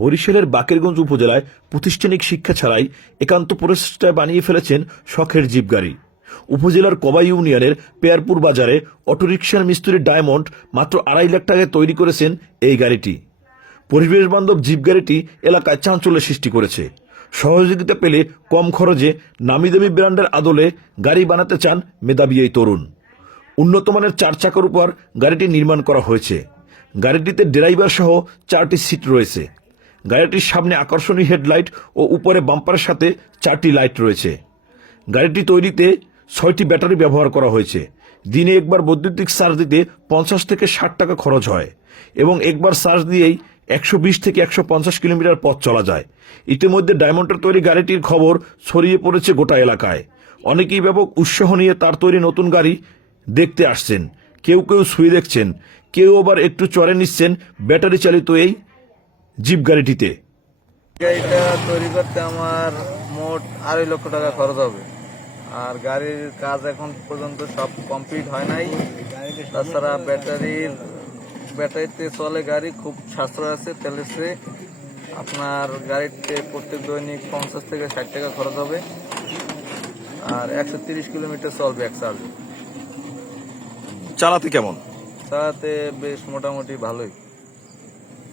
বরিশালের বাকেরগঞ্জ উপজেলায় প্রাতিষ্ঠানিক শিক্ষা ছাড়াই একান্ত প্রচেষ্টায় বানিয়ে ফেলেছেন শখের জিপ গাড়ি। উপজেলার কবাই ইউনিয়নের পেয়ারপুর বাজারে অটোরিকশার মিস্ত্রি ডায়মন্ড মাত্র 2.5 লাখ টাকায় তৈরি করেছেন এই গাড়িটি। পরিবেশ বান্ধব জিপ গাড়িটি এলাকায় চাঞ্চল্যের সৃষ্টি করেছে। সহযোগিতা পেলে কম খরচে নামিদামি ব্র্যান্ডের আদলে গাড়ি বানাতে চান মেধাবী এই তরুণ। উন্নত মানের 4 চাকার উপর গাড়িটি নির্মাণ করা হয়েছে। গাড়িটিতে ড্রাইভার সহ 4টি সিট রয়েছে। গাড়িটির সামনে আকর্ষণীয় হেডলাইট ও উপরে বাম্পারের সাথে 4টি লাইট রয়েছে। গাড়িটি তৈরিতে 6টি ব্যাটারি ব্যবহার করা হয়েছে। দিনে একবার বৈদ্যুতিক চার্জ দিতে 50 থেকে 60 টাকা খরচ হয় এবং একবার চার্জ দিয়েই 120 থেকে 150 কিলোমিটার পথ চলা যায়। ইতিমধ্যে ডায়মন্ডের তৈরি গাড়িটির খবর ছড়িয়ে পড়েছে গোটা এলাকায়। অনেকেই ব্যাপক উৎসাহ নিয়ে তার তৈরি নতুন গাড়ি দেখতে আসছেন। কেউ কেউ ছুঁয়ে দেখছেন, কেউ আবার একটু চড়ে নিচ্ছেন ব্যাটারি চালিত এই জিপ গাড়িটিতে। গাড়িটা তৈরি করতে আমার মোট 2.5 লক্ষ টাকা খরচ হবে। আর গাড়ির কাজ এখন পর্যন্ত সব কমপ্লিট হয় নাই। তাছাড়া ব্যাটারিতে চলে গাড়ি, খুব সাশ্রয় আছে তেলের চেয়ে। আপনার গাড়িতে প্রত্যেক দৈনিক 50 থেকে 60 টাকা খরচ হবে। আর 130 কিলোমিটার চলবে এক চার্জে। চালাতে কেমন? চালাতে বেশ মোটামুটি ভালোই।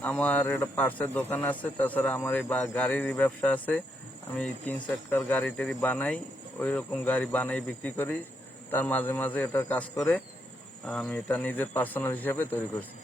আমার এটা পার্টসের দোকান আছে, তাছাড়া আমার এই গাড়ির ব্যবসা আছে। আমি 3 চাকার গাড়িটারি বানাই, ওই রকম গাড়ি বানাই বিক্রি করি। তার মাঝে মাঝে এটা কাজ করে আমি এটা নিজের পার্সোনাল হিসেবে তৈরি করছি।